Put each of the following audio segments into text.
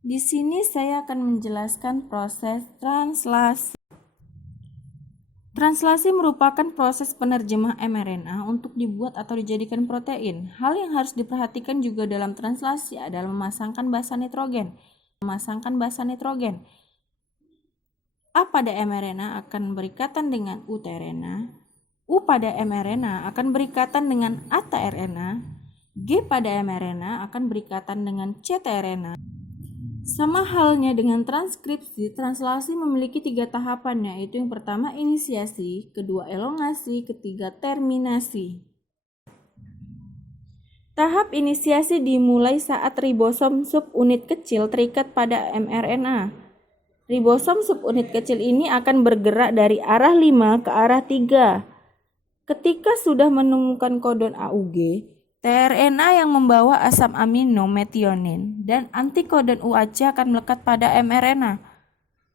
Di sini saya akan menjelaskan proses translasi. Translasi merupakan proses penerjemah mRNA untuk dibuat atau dijadikan protein. Hal yang harus diperhatikan juga dalam translasi adalah memasangkan basa nitrogen. A pada mRNA akan berikatan dengan uTRNA, U pada mRNA akan berikatan dengan atRNA, G pada mRNA akan berikatan dengan ctRNA. Sama halnya dengan transkripsi, translasi memiliki 3 tahapan, yaitu yang pertama inisiasi, kedua elongasi, ketiga terminasi. Tahap inisiasi dimulai saat ribosom subunit kecil terikat pada mRNA. Ribosom subunit kecil ini akan bergerak dari arah 5 ke arah 3. Ketika sudah menemukan kodon AUG, tRNA yang membawa asam amino metionin dan antikodon UAC akan melekat pada mRNA.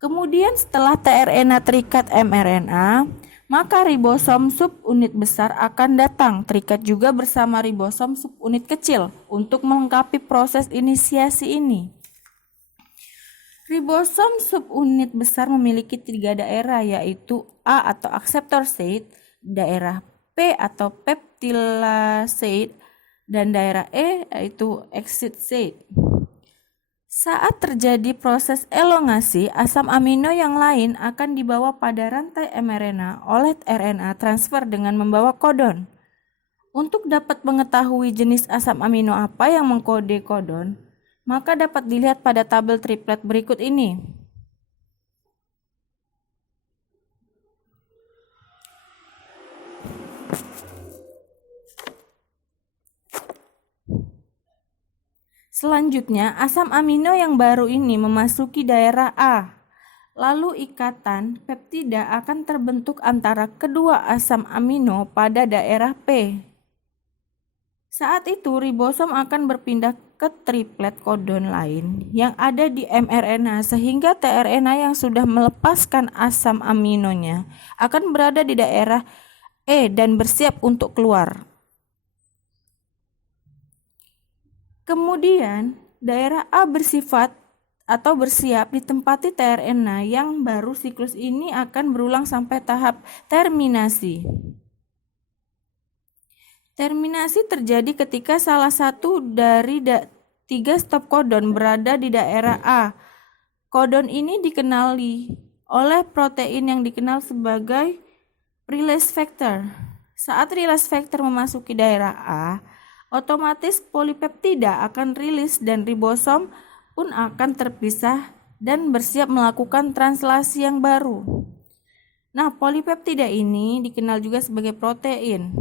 Kemudian setelah tRNA terikat mRNA, maka ribosom subunit besar akan datang terikat juga bersama ribosom subunit kecil untuk melengkapi proses inisiasi ini. Ribosom subunit besar memiliki 3 daerah, yaitu A atau acceptor site, daerah P atau peptidase, dan daerah E yaitu exit site. Saat terjadi proses elongasi, asam amino yang lain akan dibawa pada rantai mRNA oleh RNA transfer dengan membawa kodon. Untuk dapat mengetahui jenis asam amino apa yang mengkode kodon, maka dapat dilihat pada tabel triplet berikut ini. Selanjutnya, asam amino yang baru ini memasuki daerah A. Lalu ikatan peptida akan terbentuk antara kedua asam amino pada daerah P. Saat itu ribosom akan berpindah ke triplet kodon lain yang ada di mRNA sehingga tRNA yang sudah melepaskan asam aminonya akan berada di daerah E dan bersiap untuk keluar. Kemudian, daerah A bersifat atau bersiap ditempati tRNA yang baru. Siklus ini akan berulang sampai tahap terminasi. Terminasi terjadi ketika salah satu dari 3 stop kodon berada di daerah A. Kodon ini dikenali oleh protein yang dikenal sebagai release factor. Saat release factor memasuki daerah A, otomatis polipeptida akan rilis dan ribosom pun akan terpisah dan bersiap melakukan translasi yang baru. Nah, polipeptida ini dikenal juga sebagai protein.